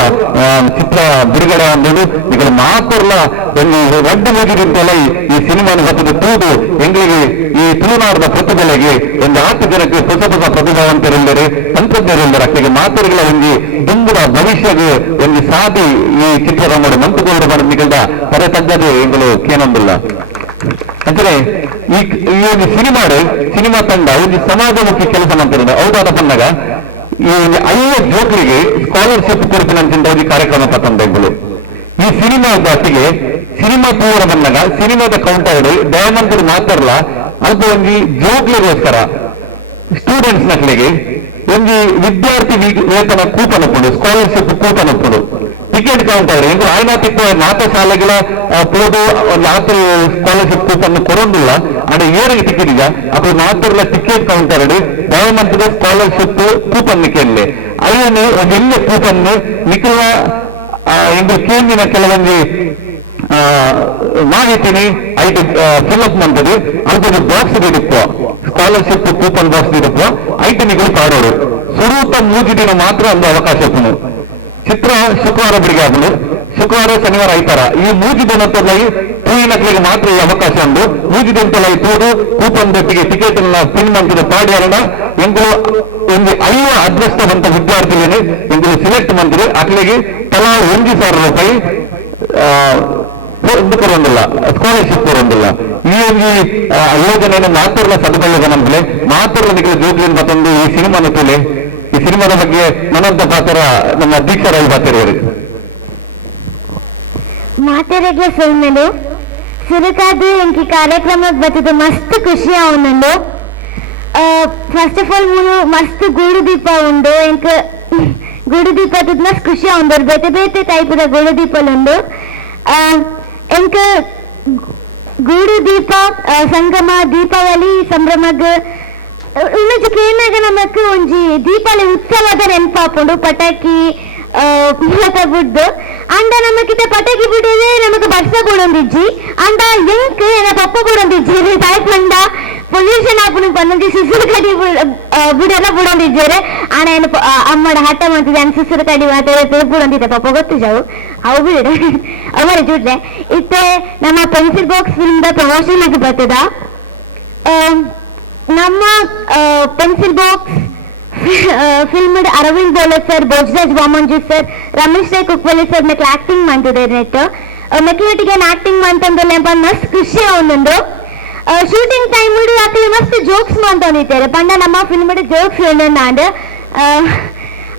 ಚಿತ್ರ ಬಿಡುಗಡೆ ಅಂದು ನಿಖಿಲ ಮಾತರ್ಲ ಒಂದು ಒಡ್ಡ ಮುಗಿದಿಂದಲೇ ಈ ಸಿನಿಮಾನ ಬತ್ತದ ತೂದು ಎಂಗಳಿಗೆ ಈ ತುಳುನಾಡದ ಪ್ರತಿಭೆಗೆ ಒಂದು 8 ಜನಕ್ಕೆ ಹೊಸ ಪ್ರತಿಭಾವಂತರೆಲ್ಲರೇ ತಂತ್ರಜ್ಞರೆಲ್ಲರ ಅಲ್ಲಿಗೆ ಮಾತುಗಳ ಒಂದು ದುಂಬುಡ ಭವಿಷ್ಯಗೆ ಒಂದು ಸಾಧಿ ಈ ಚಿತ್ರದ ಮಾಡಿ ಮಂತುಕೊಂಡು ಬಂದ ನಿಖಿಲ್ದ ಪರ ತಜ್ಞತೆ ಎಂಗಳು ಕೇನೊಂದಿಲ್ಲ ಅಂದ್ರೆ ಈ ಒಂದು ಸಿನಿಮಾ ತಂಡ ಒಂದು ಸಮಾಜಮುಖಿ ಕೆಲಸ ಮಾಡ್ತಿರೋದು ಹೌದಾದ ಬಂದಾಗ ಈ ಒಂದು 5 ಜೋಕ್ರಿಗೆ ಸ್ಕಾಲರ್ಶಿಪ್ ಕೊಡ್ತೀನಂತ ಒಂದು ಕಾರ್ಯಕ್ರಮ ಪತ್ತಂಗಳು ಈ ಸಿನಿಮಾ ಜಾತಿಗೆ ಸಿನಿಮಾ ಪೂರ ಬಂದಾಗ ಸಿನಿಮಾದ ಕೌಂಟರ್ ದಯಾನಂದರು ಮಾತಾಡಲ್ಲ ಅಲ್ಪ ಒಂದು ಜೋಕ್ಲಿಗೋಸ್ಕರ ಸ್ಟೂಡೆಂಟ್ಸ್ ನಕ್ಲಿಗೆ ಒಂದು ವಿದ್ಯಾರ್ಥಿ ವೇತನ ಕೂಪನ್ ಕೊಡು ಸ್ಕಾಲರ್ಶಿಪ್ ಕೂಪನ್ ಕೊಡು ಟಿಕೆಟ್ ಕೌಂಟರ್ ಎಂದು ಆಯ್ನಾತಿತ್ತು ನಾತ ಶಾಲೆಗಳ ಪೋದು ನಾತು ಸ್ಕಾಲರ್ಶಿಪ್ ಕೂಪನ್ ಕೊಡೋದಿಲ್ಲ ಅಂದ್ರೆ ಏರಿಗೆ ಟಿಕೆಟ್ ಈಗ ಅದು ನಾತುರ್ಲ ticket counter government scholarship coupon ಕೇಳಲಿ ಅಯ್ಯನು ಒಂದು ಇಲ್ಲ ಕೂಪನ್ ನಿಖಿಲ ಎಂದು ಕೇಂದ್ರಿನ ಕೆಲವೊಂದು ಮಾಹಿತಿನಿ ಐದು ಫಿಲ್ಅಪ್ ಮಾಡ್ತದೆ ಅದೊಂದು ಬಾಕ್ಸ್ ಇಡುತ್ತೋ ಸ್ಕಾಲರ್ಶಿಪ್ ಕೂಪನ್ ಬಾಕ್ಸ್ ಇಡುತ್ತೋ ಐಟನಿಗಳು ಪಾಡೋರು ಸುರೂತ 3 ದಿನ ಮಾತ್ರ ಒಂದು ಅವಕಾಶ ಇತ್ತು ಚಿತ್ರ ಶುಕ್ರವಾರ ಬೆಳಿಗ್ಗೆ ಆಗಲು ಶುಕ್ರವಾರ ಶನಿವಾರ ಐತಾರ ಈ 3 ದಿನದಲ್ಲಿ ಟ್ರೈನಗಳಿಗೆ ಮಾತ್ರ ಈ ಅವಕಾಶ ಉಂಟು 3 ದಿನದಲ್ಲಿ ತೋಡು ಕೂಪನ್ ದೊಟ್ಟಿಗೆ ಟಿಕೆಟ್ ಪಿನ್ ಮಾಡ್ತಿದ್ದ ಪಾಡ್ಯಾರಣ ಎಂಗಳು ಒಂದು 5 ಅದೃಷ್ಟವಂತ ವಿದ್ಯಾರ್ಥಿಗಳೇ ಎಂಗಳು ಸಿಲೆಕ್ಟ್ ಮಾಡ್ತಾರೆ ಅಟ್ಲಿಗೆ ತಲಾ 1,000 ರೂಪಾಯಿ ಇದು ಕೊಡೋದಿಲ್ಲ ಸ್ಕಾಲರ್ಶಿಪ್ ಕೊಡೋದಿಲ್ಲ ಈ ಒಂದು ಯೋಜನೆಯನ್ನು ಮಾತುರ್ಲ ಸದುಪಯೋಗನಂತಲೇ ಮಾತುರ್ಲ ನಿಖಿಲ ಜೋಗ್ಲಿ ಮತ್ತೊಂದು ಈ ಸಿನಿಮಾನ ತೋಲೆ ಈ ಸಿನಿಮಾದ ಬಗ್ಗೆ ಮನಂತ ಪಾತ್ರ ನಮ್ಮ ಅಧ್ಯಕ್ಷರಾಗಿ ಪಾತ್ರರು ಮಾತೆರೆಗೆ ಫಿಲ್ಮಲು ಸುರಕಾದು ಎಂಕಿ ಕಾರ್ಯಕ್ರಮಕ್ಕೆ ಬರ್ತದೆ ಮಸ್ತ್ ಖುಷಿ ಅವನೊಂದು ಫಸ್ಟ್ ಆಫ್ ಆಲ್ ಮೂರು ಮಸ್ತ್ ಗೂಡು ದೀಪ ಉಂಡು ಎಂಕ್ ಗೂಡು ದೀಪ ಮಸ್ತ್ ಖುಷಿ ಅವನು ಬೇತೆ ಬೇತೆ ಟೈಪದ ಗೂಡು ದೀಪಲುಂಡು ಎಂಕ್ ಗೂಡು ದೀಪ ಸಂಗಮ ದೀಪಾವಳಿ ಸಂಭ್ರಮಗ್ ಉನ್ನಜ ಕೇನಾಗ ನಮಕ್ ಒಂಜಿ ದೀಪಾವಳಿ ಉತ್ಸವದ ನೆನಪಾಪುಂಡು ಪಟಾಕಿ ಬಿಡ್ದು ಅಂಡ ನಮಕಿತ ಪಟಾಕಿ ಬಿಡದೆ ನಮಕ್ ಬರ್ಸ ಬಿಡೊಂದಿಜ್ಜಿ ಅಂಡ ಎಂಕ್ ಏನ ಪಪ್ಪ ಬಿಡೊಂದಿಜ್ಜಿ ತಾಯ್ಕ್ ಮಂಡ ಪೊಲ್ಯೂಷನ್ ಆಪುನು ಬಂದಿ ಸುಸುರು ಕಡಿ ಬಿಡಲ್ಲ ಬಿಡೊಂದಿಜ್ಜೇರೆ ಆಣ ಏನು ಅಮ್ಮಡ ಹಠ ಮಾಡ್ತಿದ್ದೆ ಅನ್ ಸುಸುರು ಕಡಿ ಮಾತಾಡ ಬಿಡೊಂದಿದ್ದೆ ಪಪ್ಪ ಗೊತ್ತು ಜಾವು ಅವು ಬಿಡ ಅವರ ಜುಡ್ಲೆ ಇತ್ತೆ ನಮ್ಮ ಪೆನ್ಸಿಲ್ ಬಾಕ್ಸ್ ಫಿಲ್ಮ್ದ ಪ್ರಮೋಷನ್ ಆಗಿ ಬರ್ತದ ನಮ್ಮ Pencil Box film Aravind Bole sir Bhojaraj Bamanji sir Ramesh Rai Kukwali sir ನಕ್ಲು ಆಕ್ಟಿಂಗ್ ಮಾಡ್ತಿದ್ದಾರೆ ನೆಟ್ ನಕ್ಲಿಗೆ ಆಕ್ಟಿಂಗ್ ಮಾಡ್ತಂದ್ರೆ ಮಸ್ತ್ ಖುಷಿ ಅವನೊಂದು ಶೂಟಿಂಗ್ ಟೈಮ್ ಅಕ್ಲಿ ಮಸ್ತ್ ಜೋಕ್ಸ್ ಮಾಡ್ತಂದಿದ್ದಾರೆ ಪಂಡ ನಮ್ಮ ಫಿಲ್ಮ್ ಜೋಕ್ಸ್ ಅಂಡ್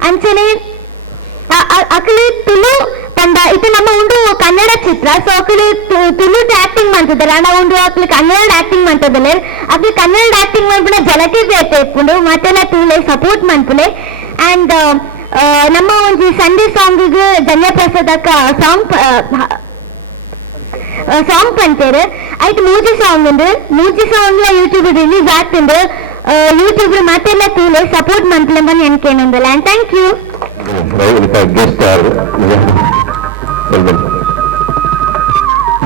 ಅಂಚನೆ ಅಕ್ಲಿ ತುಳು ಪಂಡ ಇದು ನಮ್ಮ ಒಂದು ಕನ್ನಡ ಚಿತ್ರ ಸೊ ಅಕ್ಲಿ ತುಳು ಆಕ್ಟಿಂಗ್ ಮಾಡ್ತಿದ್ದಾರೆ ಅಣ್ಣ ಒಂದು ಅಕ್ಲಿ ಕನ್ನಡ ಆಕ್ಟಿಂಗ್ ಮಾಡ್ತಿದ್ದಾರೆ ಅಕ್ಲಿ ಕನ್ನಡ ಆಕ್ಟಿಂಗ್ ಮಾಡ್ಬಿಡ ಜಲಕ್ಕೆ ಬೇಕಿಕೊಂಡು ಮತ್ತೆಲ್ಲ ತುಳು ಸಪೋರ್ಟ್ ಮಾಡ್ಬಿಡೆ ಅಂಡ್ ನಮ್ಮ ಒಂದು ಸಂಡೇ ಸಾಂಗಿಗೆ ಧನ್ಯಪ್ರಸಾದ್ ಅಕ್ಕ ಸಾಂಗ್ ಪಂತೇರು ಆಯ್ತು ಮೂಜಿ ಸಾಂಗ್ ಯೂಟ್ಯೂಬ್ ರಿಲೀಸ್ ಆಗ್ತಿಂದು ಯೂಟ್ಯೂಬ್ ಮತ್ತೆಲ್ಲ ತುಳು ಸಪೋರ್ಟ್ ಮಾಡ್ತಿಲ್ಲ ಬಂದು ಎನ್ಕೇನೊಂದಿಲ್ಲ ಅಂಡ್ ಥ್ಯಾಂಕ್ ಯು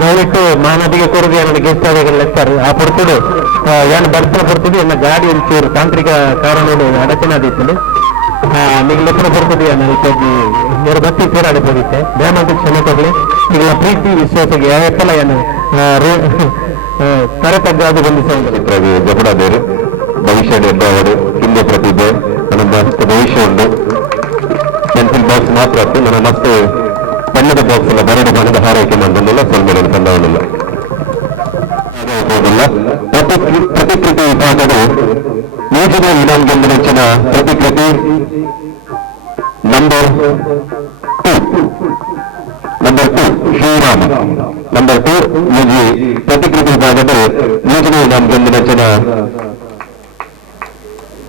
ದಯವಿಟ್ಟು ಮಾನವಿಗೆ ಕೊರದೆ ನನಗೆ ಗೆಸ್ಟ್ ಆಗಿರ್ತಾರೆ ಆ ಪುರ್ತುಡು ಏನು ಬರ್ತಾ ಬರ್ತದೆ ಎನ್ನ ಗಾಡಿ ಒಂಚೂರು ತಾಂತ್ರಿಕ ಕಾರಣಗಳು ಅಡಚಣೆ ನಿಗ್ಲೆಪ್ಪನ ಬರ್ತದೆ ಎರಡು ಬತ್ತಿ ಸೇರಾಡಿ ಬರುತ್ತೆ ದಯಮಾಡಿ ಕ್ಷಮೆ ಕೊಡಲಿ ನಿಗಳ ಪ್ರೀತಿ ವಿಶ್ವಾಸಕ್ಕೆ ಯಾವೆಲ್ಲ ಏನು ಕರೆತಗ್ಗಾದು ಬಂದಿದ್ದಾರೆ ಜಪಡಾದೇರು ಭವಿಷ್ಯ ನಿರ್ಧಾರಗಳು ಹಿಂದೆ ಪ್ರತಿಭೆ ನನ್ನ ಮಸ್ತ್ ಭವಿಷ್ಯ ಉಂಟು ಪೆನ್ಸಿಲ್ ಬಾಕ್ಸ್ ಮಾತ್ರ ಅತ್ತು ನನ್ನ ಮತ್ತೆ ಬಣ್ಣದ ಬಾಕ್ಸ್ ಎಲ್ಲ ಬರಡು ಬಣ್ಣದ ಹಾರೈಕೆ ಮಾಡಿಲ್ಲ ಸೊಲ್ಮೇಲೆ ತಂದವನಿಲ್ಲ ಪ್ರತಿಕೃತಿ ವಿಭಾಗದ ಯೋಜನೆ ಇಲಾಖೆ ನೆಚ್ಚಿನ ಪ್ರತಿಕೃತಿ ನಂಬರ್ 2 ಶ್ರೀರಾಮ ನಂಬರ್ 2 ಪ್ರತಿಕೃತಿ ವಿಭಾಗದ ಯೋಜನೆ ಇಲಾಖೆ ನೆಚ್ಚಿನ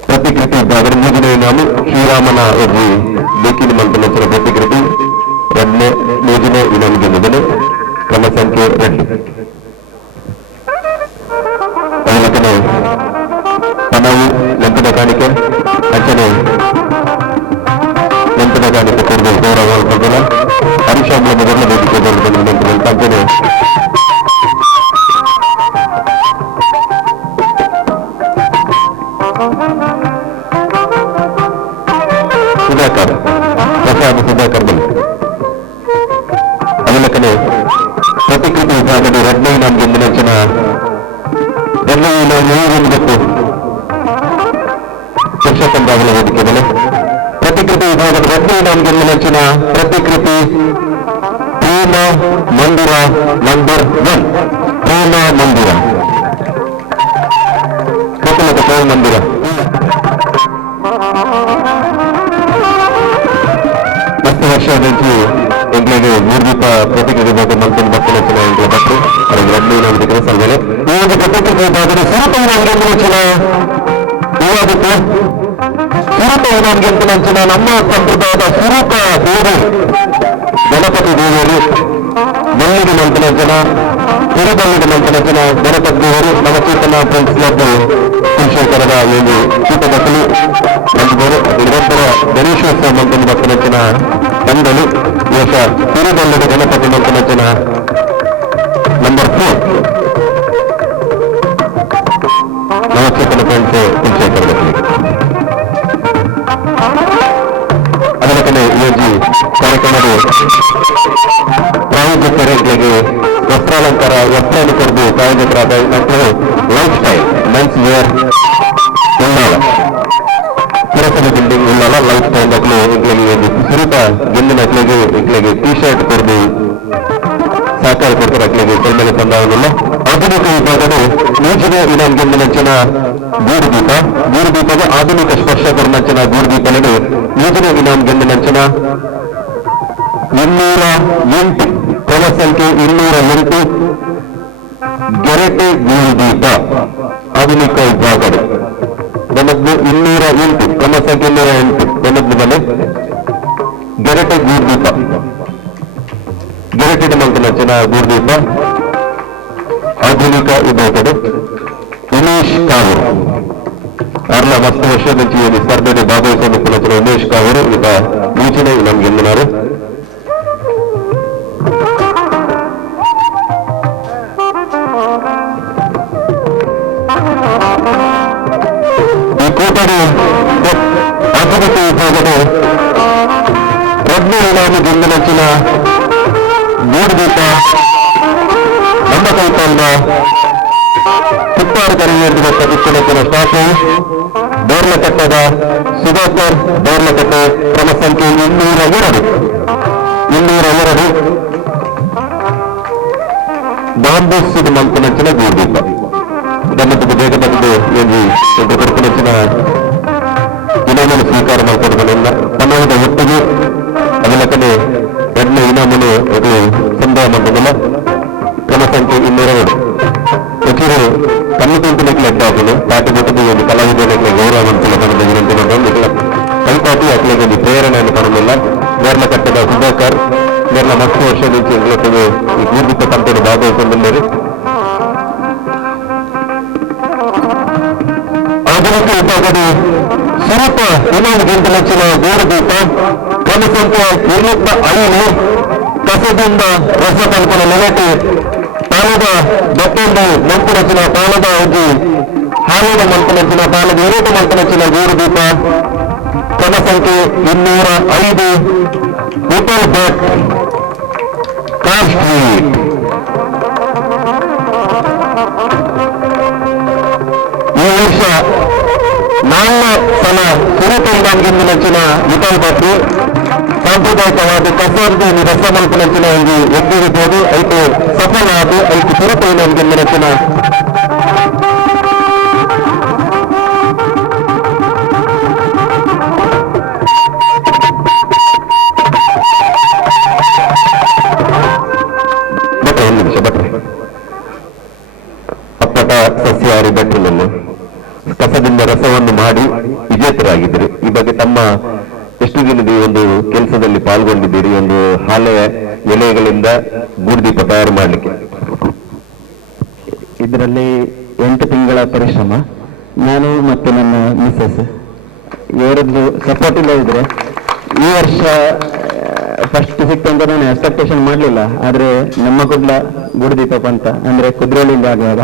ಪ್ರತಿಕೃತಿ ವಿಭಾಗದ ಯೋಜನೆ ನಾನು ಶ್ರೀರಾಮನ ಒಬ್ಬ ಬೇಕಿನ ಮಂತ್ರ ಪ್ರತಿಕೃತಿ ಯೋಜನೆ ಇಲಾಖೆ ಮತ್ತು ರೆಡ್ಡಿ. ಅದಕ್ಕೆ ಪನವು ನೆಂಪದ ಕಾಣಿಕೆ ಅಂಚನೆ ನೆಂಪದ ಕಾಣಿಕೆ ಕೊಡಬೇಕು ಗೌರವ ಕೊಡೋಣ. ಹರಿಶಾಂಬಳ ಮೊದಲ ವೇದಿಕೆ ನೆಂಪದ ಅಂಚನೆ ಸುಧಾಕರ್ ಪ್ರಸಾದ್ ಸುಧಾಕರ್ ಬಳಿ. ಅದಲ್ಲಕ್ಕನೆ ಪ್ರತಿಕೃತಿ ವಿಭಾಗದ ರೆಡ್ನೈ ನಮ್ಗೆ ನೆಚ್ಚಿನ ಬೇಕು ಶಿಕ್ಷಕಂದಾಗಲ ವೇದಿಕೆ ಮೇಲೆ ಪ್ರತಿಕೃತಿ ವಿಭಾಗದ ರೆಡ್ನೈ ನಮ್ಗೆ ನೆಚ್ಚಿನ ಪ್ರತಿಕೃತಿ ಪ್ರೇಮ ಮಂದಿರ ನಂಬರ್ 1. ಪ್ರೇಮ ಮಂದಿರ ಪ್ರೇಮ ಮಂದಿರ ವರ್ಷ ಎಂಗ್ಲಿಗೆ ಮೂರ್ದೀಪ ಪ್ರತಿಕ್ರಿಯೆ ಬಗ್ಗೆ ಮಂತ್ರಿ ಮಕ್ಕಳ ಚುನಾವಣೆ ಮತ್ತು ಅವರಿಗೆ 2 ಕೆಲಸ ಮೇಲೆ ಇವಾಗ ಪ್ರತಿಕ್ರಿಯೆ ಭಾಗದ ಸುರಪಂಚನ ಇವಾಗಕ್ಕೆ ಸುರಪಂಚನ ನಮ್ಮ ಸಂಪ್ರದಾಯದ ಸ್ವರೂಪ ದೇವರು ಗಣಪತಿ ದೇವರು ಬೆಳ್ಳಿಗೆ ಮಂತ್ರಾಂಚನ ತಿರುಬಳ್ಳಿಗೆ ಮಂತ್ರಾಂಚನ ಗಣಪತಿ ದೇವರು ನವಚೇತನ ಫ್ರೆಂಡ್ಸ್ ಕ್ಲಬ್ ಕುಲಶೇಖರದ ಒಂದು ಚೀಟದಲ್ಲಿ ಬಂದಿದ್ದಾರೆ. ನಿರಂತರ ಗಣೇಶೋತ್ಸವ ಮಂತ್ರಿ ಮಂತ್ರಾಂಚನ ತಂಡಲು ಈ ವರ್ಷ ತಿರುಬಳ್ಳದ ಗಣಪತಿ ಮಂತ್ರಾಂಚನ ನಂಬರ್ 4 ನವಚೇತನ ಫ್ರೆಂಡ್ಸ್ ಕುಲಶೇಖರದಲ್ಲಿ. ಅದಕ್ಕೆ ಯೋಜಿ ಕಾರ್ಯಕ್ರಮದ ಪ್ರಾಯೋಜಕರಿಗೆ ವಸ್ತ್ರಾಲಂಕಾರ ವಸ್ತ್ರಾన్ని ಕೊಡದು ಪ್ರಾಯೋಜಕರಾದ ಮಕ್ಕಳು lifestyle men's wear Ullal ಪುರಸಭೆ ಬಿಲ್ಡಿಂಗ್ ಉಳ್ಳಾಲ ಲೈಫ್ ಸ್ಟೈಲ್ ಮಕ್ಕಳು ಇಂಗ್ಲಿಗೆ ಸುರೂಪ ಗೆಂದಿನ ಇಂಗ್ಲಿಗೆ ಟೀ ಶರ್ಟ್ ಕೊಡದು ಸಹಕಾರ ಕೊಡ್ತಾರೆ ಅಕ್ಲಿಗೆ ಕೈಮೇಲೆ ತಂದಾವಲ್ಲ. ಆಧುನಿಕ ವಿಭಾಗದ ಯೋಜನೆ ಇನಾಮ್ಗೆ ನೆಚ್ಚಿನ ಗೂಡುದೀಪದ ಆಧುನಿಕ ಸ್ಪರ್ಶ ಕೊರ್ನಂಚಿನ ಗೂಡುದೀಪನಿಗೆ ಯೋಜನೆ ಇನಾಮ್ಗೆ ನೆಚ್ಚಿನ 208 ಕ್ರಮ ಸಂಖ್ಯೆ 208 ಗೆರಟೆ ಗೂಡುದೀಪ ಆಧುನಿಕ ವಿಭಾಗದ ನಮ್ಮದು 208 ಕ್ರಮ ಸಂಖ್ಯೆ 208 ನಮ್ಮದು ಮನೆ ಗೆರಟೆ ಗೂಡುದೀಪ ಗೆರಟೆ ಮಂತ್ರಾಂಚನ ಗೂಡುದೀಪ ಆಧುನಿಕ ವಿಭಾಗದ ಉಮೇಶ್ ಕಾವೂರು ಅರ್ಲ 10 ವರ್ಷದ నుంచి ಈ ಸ್ಪರ್ಧೆಯಲ್ಲಿ ಭಾಗವಹಿಸಿದ ಉಮೇಶ್ ಕಾವೂರು ಈಗ ಯೋಜನೆ ನಮ್ಗೆ ಎಂದಿನಾರು. ಈ ಕೂಟದ ಆಧುನಿಕ ವಿಭಾಗದ ರದ್ನ ಇನಾಮಿ ಗೆಂದಿನಂಚಿನ ಗೂಡುದೀಪ ನಮ್ಮ ಕೈತಂಡ ಪುತ್ತಾರು ಕರೆಯುವ ಪ್ರತಿಷ್ಠಾನ ಸ್ಟಾಫು ಬೋರ್ಲಕಟ್ಟದ ಸುಧಾಕರ್ ಬೋರ್ಲಕಟ್ಟೆ ಕ್ರಮ ಸಂಖ್ಯೆ 202 ಬಾಂಬೂಸಿದ ಮಂಕನಂಚಿನ ಗೂಡುದೀಪ ಗಮನದ ಬೇಗ ಬಂದು ಎಂದು ಕೊರಕನಂಚಿನ ಇನಾಮನ್ನು ಸ್ವೀಕಾರ ಮಾಡಿಕೊಡೋದ್ರಿಂದ ಸಮಯದ ಒಟ್ಟಿಗೆ ಅದಲ್ಲಕ್ಕನೆ ಎರಡನೇ ಇನಾಮನ್ನು ಅದು ಸಂದಾಯ ಮಾಡೋದಿಲ್ಲ. ಕ್ರಮ ಸಂಖ್ಯೆ 202 ಹೆಚ್ಚಿನ ಕಮ್ಮಿ ಎದ್ದಾಗಲು ಪಾಟಿ ಬಿಟ್ಟದ್ದು ಒಂದು ಕಲಾವಿದರಿಗೆ ಗೌರವ ಮಂತ್ರಿಗಳ ಕನ್ನಡ ವಿನಂತಿ ಮಾಡೋದು ಕೈಪಾಟಿ ಅಕ್ಲಿಗೆ ಒಂದು ಪ್ರೇರಣೆಯನ್ನು ಕಾಣಲಿಲ್ಲ. ನೇರ್ಲ ಕಟ್ಟದ ಸುಧಾಕರ್ ನೇರ್ಲ 10 ವರ್ಷ నుంచి ಇಂಗ್ಲಿಷಿಗೆ ಈ ಗೂಡುದೀಪ ಕಂಪನಿ ಭಾಗವಹಿಸಿದ್ದಾರೆ. ಆಧುನಿಕ ವಿಭಾಗದ ಸ್ವರೂಪ ಇನಾಮಿಗೆ ನೆಚ್ಚಿನ ಗೂಡುದೀಪ ಕ್ರಮ ಸಂಖ್ಯೆ 205 ಕಸದಿಂದ ರಸಕಲ್ಪನೆ ನೆಲೆಟಿ ಪಾಲದ ಮತ್ತೊಂದು ಮಂಕುನಚ್ಚಿನ ಪಾಲದ ಒಂದು ಹಾಲಿನ ಮಂಕುನಚ್ಚಿನ ಪಾಲದ 2 ಮಂಕುನಚ್ಚಿನ ಗೂಡುದೀಪ ಕ್ರಮ ಸಂಖ್ಯೆ 205 ಹೋಟೆಲ್ ಭಟ್ ಕಾರ್ ಸ್ಟ್ರೀಟ್. ಈ ವರ್ಷ 4 ಸಲ ಸುರಪಂಗೆ ನೆಚ್ಚಿನ ವಿಠಲ್ ಭಟ್ ಸಾಂಪ್ರದಾಯಿಕವಾದ ಕಸರ್ದು ರಸಮಲ್ಪನಂಚಿನ ಒಂದು ಒಗ್ಗಿರಬಹುದು. ಐದು ಸಫಲ ಆದ 5 ಸುರಪಂಗೆ ನೆಚ್ಚಿನ ಅಪ್ಪಟ ಸಸ್ಯಾಹಾರಿ ಭಟ್ರನ್ನು ಕಸದಿಂದ ರಸವನ್ನು ಮಾಡಿ ವಿಜೇತರಾಗಿದ್ದರು. ಈ ಬಗ್ಗೆ ತಮ್ಮ ಎಷ್ಟು ದಿನದ ಈ ಒಂದು ಕೆಲಸದಲ್ಲಿ ಪಾಲ್ಗೊಂಡಿದ್ದೀರಿ ಒಂದು ಹಾಲೆಯ ಎಲೆಗಳಿಂದ ಗೂಡುದೀಪ ತಯಾರು ಮಾಡಲಿಕ್ಕೆ. ಇದರಲ್ಲಿ 8 ತಿಂಗಳ ಪರಿಶ್ರಮ. ನಾನು ಮತ್ತು ನನ್ನ ಮಿಸ್ಸಸ್ ಇವರದ್ದು ಸಪೋರ್ಟ್ ಇಲ್ಲ ಇದ್ರೆ ಈ ವರ್ಷ ಫಸ್ಟ್ ಸಿಕ್ತು ಅಂತ ನಾನು ಎಕ್ಸ್ಪೆಕ್ಟೇಷನ್ ಮಾಡಲಿಲ್ಲ. ಆದರೆ ನಮ್ಮ ಕುಡ್ಲ ಗೂಡುದೀಪ ಪಂತ ಅಂದರೆ ಕುದ್ರೋಳಿಂದ ಆಗುವಾಗ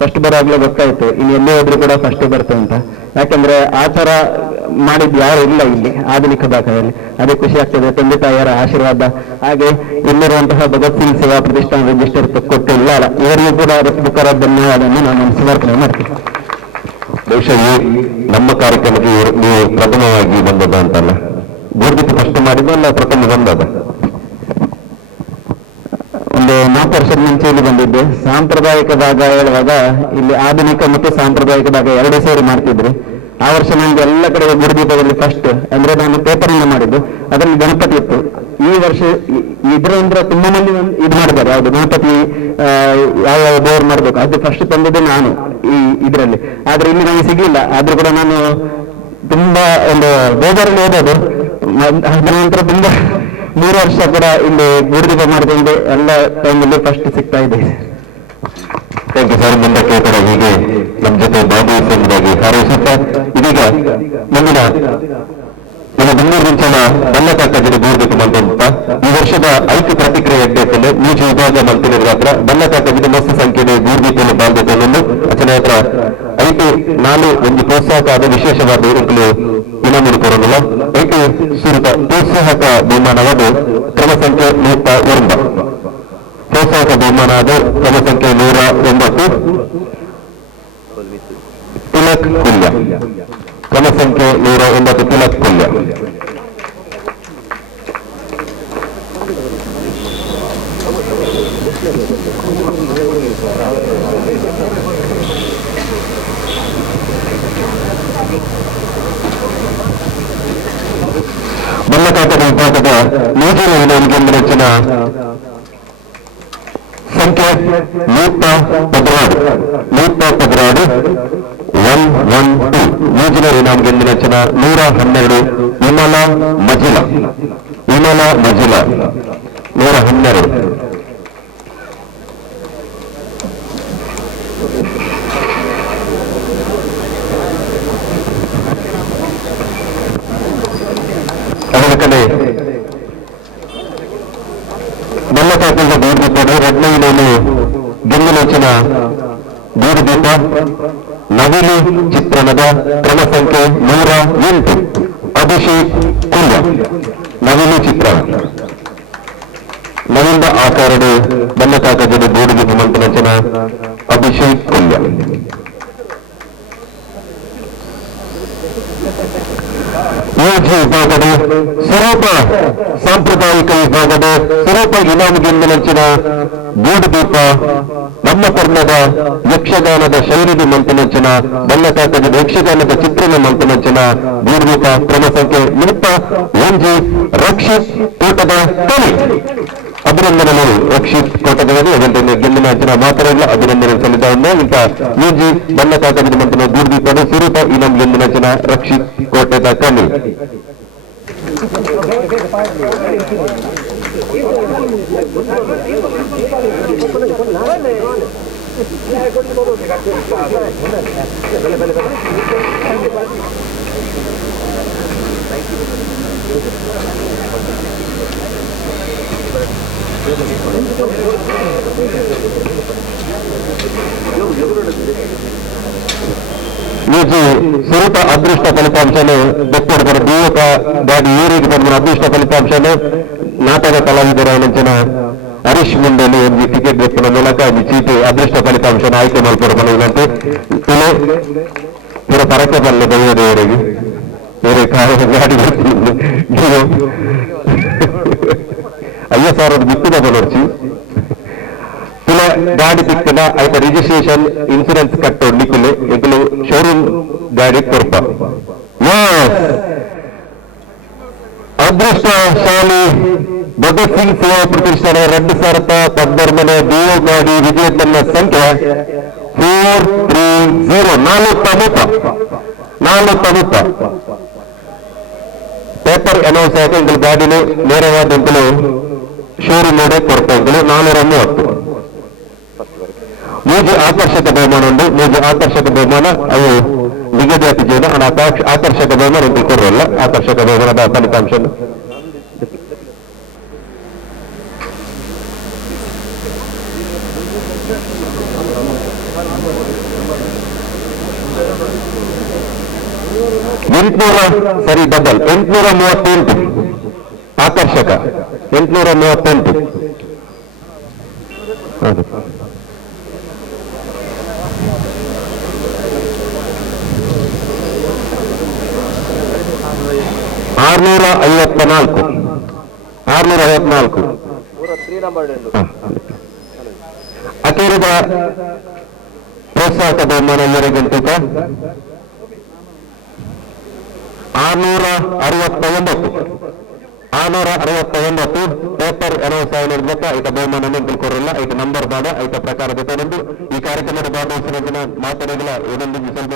ಫಸ್ಟ್ ಬರೋವಾಗಲೇ ಗೊತ್ತಾಯಿತು ಇನ್ನು ಎಲ್ಲೇ ಹೋದ್ರೂ ಕೂಡ ಫಸ್ಟ್ ಬರ್ತದೆ ಅಂತ. ಯಾಕಂದ್ರೆ ಆ ಥರ ಮಾಡಿದ್ದು ಯಾರು ಇಲ್ಲ ಇಲ್ಲಿ ಆಧುನಿಕ ಭಾಗದಲ್ಲಿ. ಅದೇ ಖುಷಿ ಆಗ್ತದೆ, ತಂದೆ ತಾಯಿಯರ ಆಶೀರ್ವಾದ. ಹಾಗೆ ಇಲ್ಲಿರುವಂತಹ ಭಗತ್ ಸಿಂಗ್ ಸೇವಾ ಪ್ರತಿಷ್ಠಾನ ರಿಜಿಸ್ಟರ್ ಕೊಟ್ಟಿಲ್ಲ ಇವರಿಗೂ ಕೂಡ ಹೃತ್ಪೂರ್ವಕ ಧನ್ಯವಾದವನ್ನು ನಾನು ಸಮರ್ಪಣೆ ಮಾಡ್ತೀನಿ. ಬಹುಶಃ ನಮ್ಮ ಕಾರ್ಯಕ್ರಮಕ್ಕೆ ನೀವು ಪ್ರಥಮವಾಗಿ ಬಂದದ ಅಂತಲ್ಲ, ಗೂಡುದೀಪ ಫಸ್ಟ್ ಮಾಡಿದ ಅಲ್ಲ ಪ್ರಥಮ ಬಂದದ? ಒಂದು 4 ವರ್ಷದ ಮುಂಚೆ ಇಲ್ಲಿ ಬಂದಿದ್ದೆ. ಸಾಂಪ್ರದಾಯಿಕ ಭಾಗ ಹೇಳುವಾಗ ಇಲ್ಲಿ ಆಧುನಿಕ ಮತ್ತು ಸಾಂಪ್ರದಾಯಿಕ ಭಾಗ 2 ಸೇರಿ ಮಾಡ್ತಿದ್ರು. ಆ ವರ್ಷ ನನಗೆ ಎಲ್ಲ ಕಡೆ ಗೂಡುದೀಪದಲ್ಲಿ ಫಸ್ಟ್ ಅಂದ್ರೆ ನಾನು ಪೇಪರಿಂದ ಮಾಡಿದ್ದು, ಅದರಲ್ಲಿ ಗಣಪತಿ ಇತ್ತು. ಈ ವರ್ಷ ಇದರಿಂದ ತುಂಬಾ ಮಂದಿ ಇದು ಮಾಡಿದ್ದಾರೆ, ಯಾವುದು ಗಣಪತಿ ಯಾವ ದೇವರು ಮಾಡ್ಬೇಕು ಅದು ಫಸ್ಟ್ ತಂದಿದ್ದೆ ನಾನು ಈ ಇದರಲ್ಲಿ. ಆದ್ರೆ ಇಲ್ಲಿ ನನಗೆ ಸಿಗ್ಲಿಲ್ಲ. ಆದ್ರೂ ಕೂಡ ನಾನು ತುಂಬಾ ಒಂದು ಬೇಜಾರಲ್ಲಿ ಓದೋದು. ಅದರ ನಂತರ ತುಂಬಾ 3 ವರ್ಷ ಕೂಡ ಇಲ್ಲಿ ಗೂಡುದೀಪ ಮಾಡಿಕೊಂಡು ಎಲ್ಲ ಟೈಮಲ್ಲಿ ಫಸ್ಟ್ ಸಿಗ್ತಾ ಇದೆ. Thank you sir. ಮುಂದಕ್ಕೆ ಕೂಡ ಹೀಗೆ ನಮ್ಮ ಜೊತೆ ಭಾಗವಹಿಸುವುದಾಗಿ ಹಾರೈಸುತ್ತಾ ಇದೀಗ ಮುಂದಿನ ನಮ್ಮ ಬೆಂಗಳೂರು ಮುಂಚೆನ ಬಲ್ಲಕಾಕದಲ್ಲಿ ಗೂಡುದೀಪ ಮಂತ ಈ ವರ್ಷದ 5 ಪ್ರತಿಕ್ರಿಯೆ ಎಡ್ಡೆತ್ತಲೆ ನೀಚು ವಿಭಾಗ ಮಂತ್ರಿಗಳ ಹತ್ರ ಬಲ್ಲಕಾಕದಲ್ಲಿ ಮಸ್ತ್ ಸಂಖ್ಯೆಯ ಗೂಡುದೀಪವನ್ನು ಬಾಂಧತೆಯನ್ನು ಅಚನೆ ಹತ್ರ 5 ಒಂದು ಪ್ರೋತ್ಸಾಹಕ ವಿಶೇಷವಾದ ಇರುತ್ತಲು ಇನಾಮು ಕೊರಲ್ಲ 5 ಸುರಿತ ಪ್ರೋತ್ಸಾಹಕ ಬಹುಮಾನವಾದ ಕ್ರಮ ಸಂಖ್ಯೆ 109. ಪ್ರೋತ್ಸಾಹಕ ಬಹುಮಾನವಾದ ಕ್ರಮ ಸಂಖ್ಯೆ 109 ತಿಲಕ್ ಕುಲ್ಯ. ಕ್ರಮ ಸಂಖ್ಯೆ 109 ತಿಲಕ್ ಕುಲ್ಯ. ಬಲ್ಲಕಾಕದ ವಿಭಾಗದ ನೂಜಿನ ವಿನೋದಿಗೆ ಹೆಚ್ಚಿನ ಸಂಖ್ಯೆ 116 112 ನೂಜಿನ ಇನಾಮ್ಗೆ ಹೆಚ್ಚಿನ 112 ವಿಮಲ ಮಜಿಲ 112. ಅದರ ಕಡೆ ಬಲ್ಲಕಾಕದ ಗೂಡುದೀಪ ರಡ್ನೈನಲ್ಲಿ ಗೆಂದಿನ ಗೂಡುದೀಪ ನವಿಲು ಚಿತ್ರಣದ ಕ್ರಮ ಸಂಖ್ಯೆ 108 ಅಭಿಷೇಕ್ ಕುಲ್ಯ. ನವಿಲು ಚಿತ್ರಣ ನವಿಲ ಆಕಾರದ ಬಲ್ಲಕಾಕದ ಗೂಡುದೀಪ ಮಂತ್ರಚನ ಅಭಿಷೇಕ್ ಕುಲ್ಯ. ವಿಭಾಗದ ಸ್ವರೂಪ ಸಾಂಪ್ರದಾಯಿಕ ವಿಭಾಗದ ಸ್ವರೂಪ ಇನಾಮಿಗೆ ನೆಚ್ಚಿನ ಗೂಡುದೀಪ ನಮ್ಮ ಕರ್ಣದ ಯಕ್ಷಗಾನದ ಶೈಲಿಗೆ ಮಂತನಂಚನ ಬಲ್ಲಕಾಕದ ಯಕ್ಷಗಾನದ ಚಿತ್ರಣ ಮಂತನಂಚನ ಗೂಡುದೀಪ ಕ್ರಮ ಸಂಖ್ಯೆ 101 ರಕ್ಷಿತ್ ಕೋಟದ ಕಲಿ. ಅಭಿನಂದನೆಗಳು ರಕ್ಷಿತ್ ಕೋಟದವರು ಅದರಲ್ಲಿ ಗೆಲ್ಲಿನ ಅಂಚನ ಮಾತ್ರ ಇಲ್ಲ, ಅಭಿನಂದನೆ ಸಲ್ಲಿಸಿದ ಇಂಥ ಯೂಜಿ ಬಲ್ಲಕಾಕದ ಮಂತನ ಗೂಡುದೀಪದ ಸ್ವರೂಪ ಇನಾಮ್ ಗೆಲ್ಲಿನ ಅಂಚನ ರಕ್ಷಿತ್ ಕೋಟದ ಕಲಿ. ಯೂಜಿ ಸ್ವರೂಪ ಅದೃಷ್ಟ ಫಲಿತಾಂಶನು ಬೆಟ್ಟದ ದೀವಕ ಗಾಡಿ ಊರಿಗೆ ಬಂದ ಅದೃಷ್ಟ ಫಲಿತಾಂಶನು ನಾಟಕ ಕಲಾವಿದರ ನೆಂಚಿನ ಹರೀಶ್ ಮುಂಡೆಯಲ್ಲಿ ಒಂದು ಟಿಕೆಟ್ ಬೆಟ್ಟಿನ ಮೂಲಕ ಈ ಚೀಟಿ ಅದೃಷ್ಟ ಫಲಿತಾಂಶನ ಆಯ್ಕೆ ಮಾಡಿಕೊಡಬಲ್ಲಂತೆ ಇವರ ಪರಕೆ ಬಲ್ಲ ದೈವದೇವರಿಗೆ ಬೇರೆ ಗಾಡಿ ನೀವು 50,000 ಬಿತ್ತಿದ ಬಲರ್ಚಿ ಗಾಡಿ ತಿಕ್ಕಿದ ಆಯ್ತ ರಿಜಿಸ್ಟ್ರೇಷನ್ ಇನ್ಸೂರೆನ್ಸ್ ಕಟ್ಟೋಡ್ಲಿಕ್ಕೂ ಎಗ್ಲು ಶೋರೂಮ್ ಗಾಡಿ ಕೊರಪ. ಅದೃಷ್ಟಶಾಲಿ ಭಗತ್ ಸಿಂಗ್ ಸೇವಾ ಪ್ರತಿಷ್ಠಾನ 2019 ಡಿಒ ಗಾಡಿ ವಿಜೇತನ ಸಂಖ್ಯೆ 430 40. ಪೇಪರ್ ಅನೌನ್ಸ್ ಆಗಿ ಇಂಕಲು ಗಾಡಿಲು ನೇರವಾದ ಇಂಕಲು ಶೋರೂಮ್ ನೋಡೆ ಕೊಡ್ತಾ ಇಂಕಲು 430 ಮೂಜು ಆಕರ್ಷಕ ಬಹುಮಾನ ಉಂಟು. ಮೂಜು ಆಕರ್ಷಕ ಬಹುಮಾನ ಅವು ನಿಗದಿಯಾತಿ ಜೀವನ ಆಕರ್ಷಕ ಬಹುಮಾನ ಇಂಕಲು ಕೊಡಲ್ಲ. ಆಕರ್ಷಕ ಬಹುಮಾನದ ಫಲಿತಾಂಶ ಸರಿ ಡಬಲ್ 838 ಆಕರ್ಷಕ 838 ಹೌದು. $654 ಅಖೇರದ ಪ್ರೋತ್ಸಾಹಕ ಬಹುಮಾನ ಇವರಿಗಿಂತ 669 ಪೇಪರ್ ಅನೌನ್ಸ್ ಆಗಿರ್ಬೇಕು. ಐಟ ಬಹುಮಾನ ಕೊರಲ್ಲ. ಐಟ ನಂಬರ್ ಬಾದ ಐಟ ಪ್ರಕಾರ ಈ ಕಾರ್ಯಕ್ರಮದ ಭಾಗವಹಿಸಿದ ಮಾತಾಡೋದಿಲ್ಲ. ಇದೊಂದು ಸ್ವಲ್ಪ